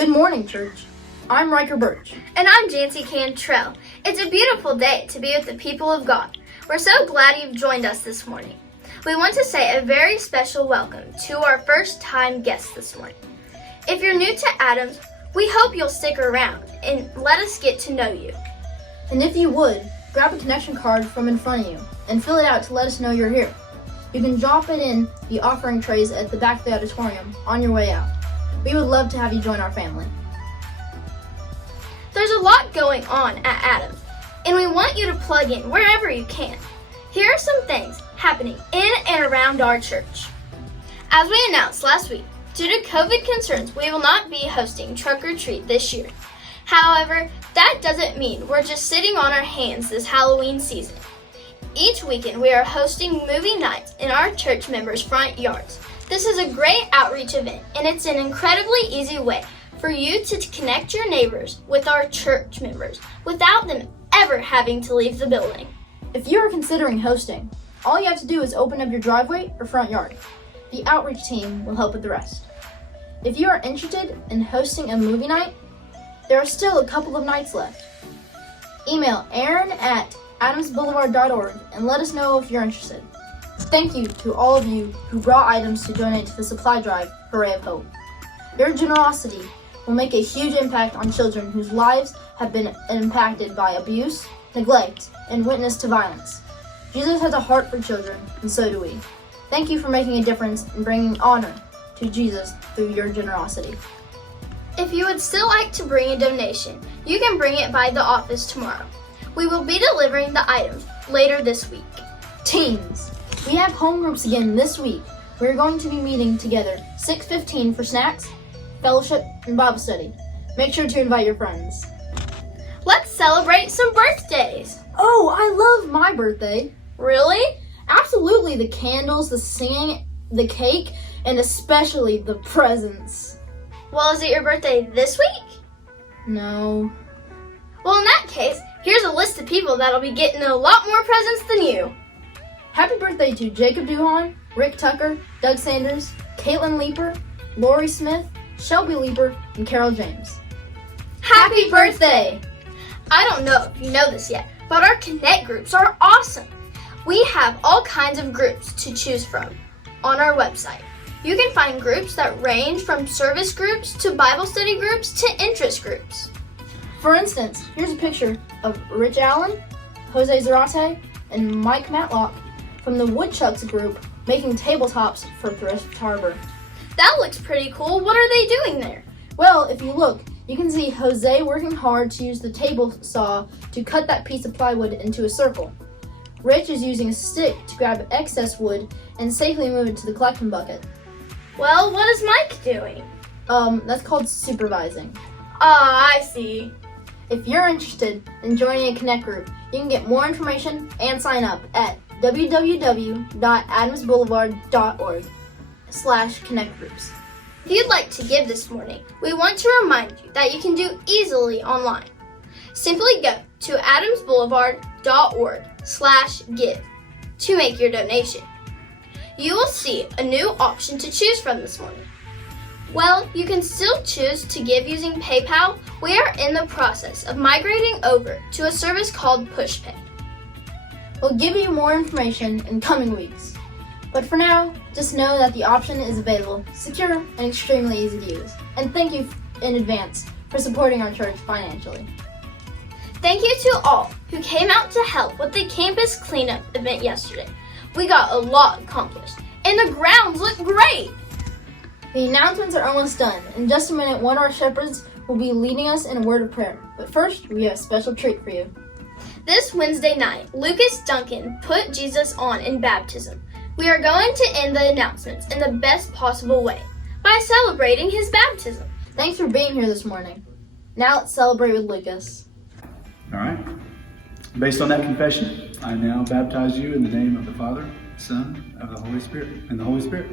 Good morning, church. I'm Riker Birch. And I'm Jancy Cantrell. It's a beautiful day to be with the people of God. We're so glad you've joined us this morning. We want to say a very special welcome to our first-time guests this morning. If you're new to Adams, we hope you'll stick around and let us get to know you. And if you would, grab a connection card from in front of you and fill it out to let us know you're here. You can drop it in the offering trays at the back of the auditorium on your way out. We would love to have you join our family. There's a lot going on at Adams, and we want you to plug in wherever you can. Here are some things happening in and around our church. As we announced last week, due to COVID concerns, we will not be hosting Trunk or Treat this year. However, that doesn't mean we're just sitting on our hands this Halloween season. Each weekend, we are hosting movie nights in our church members' front yards. This is a great outreach event, and it's an incredibly easy way for you to connect your neighbors with our church members without them ever having to leave the building. If you are considering hosting, all you have to do is open up your driveway or front yard. The outreach team will help with the rest. If you are interested in hosting a movie night, there are still a couple of nights left. Email aaron@adamsboulevard.org and let us know if you're interested. Thank you to all of you who brought items to donate to the supply drive for Ray of Hope. Your generosity will make a huge impact on children whose lives have been impacted by abuse, neglect, and witness to violence. Jesus has a heart for children, and so do we. Thank you for making a difference and bringing honor to Jesus through your generosity. If you would still like to bring a donation, you can bring it by the office tomorrow. We will be delivering the items later this week. Teens, we have home groups again this week. We're going to be meeting together 6:15 for snacks, fellowship, and Bible study. Make sure to invite your friends. Let's celebrate some birthdays. Oh, I love my birthday. Really? Absolutely, the candles, the singing, the cake, and especially the presents. Well, is it your birthday this week? No. Well, in that case, here's a list of people that'll be getting a lot more presents than you. Happy birthday to Jacob Duhan, Rick Tucker, Doug Sanders, Caitlin Leeper, Lori Smith, Shelby Leeper, and Carol James. Happy birthday! I don't know if you know this yet, but our Connect groups are awesome. We have all kinds of groups to choose from on our website. You can find groups that range from service groups to Bible study groups to interest groups. For instance, here's a picture of Rich Allen, Jose Zarate, and Mike Matlock from the Woodchucks group making tabletops for Thrift Harbor. That looks pretty cool. What are they doing there? Well, if you look, you can see Jose working hard to use the table saw to cut that piece of plywood into a circle. Rich is using a stick to grab excess wood and safely move it to the collection bucket. Well, what is Mike doing? That's called supervising. I see. If you're interested in joining a Connect group, you can get more information and sign up at www.adamsboulevard.org/connectgroups. If you'd like to give this morning, we want to remind you that you can do easily online. Simply go to adamsboulevard.org/give to make your donation. You will see a new option to choose from this morning. Well, you can still choose to give using PayPal. We are in the process of migrating over to a service called PushPay. We'll give you more information in coming weeks. But for now, just know that the option is available, secure, and extremely easy to use. And thank you in advance for supporting our church financially. Thank you to all who came out to help with the campus cleanup event yesterday. We got a lot accomplished, and the grounds look great. The announcements are almost done. In just a minute, one of our shepherds will be leading us in a word of prayer. But first, we have a special treat for you. This Wednesday night, Lucas Duncan put Jesus on in baptism. We are going to end the announcements in the best possible way by celebrating his baptism. Thanks for being here this morning. Now let's celebrate with Lucas. All right. Based on that confession, I now baptize you in the name of the Father, Son, of the Holy Spirit, and the Holy Spirit.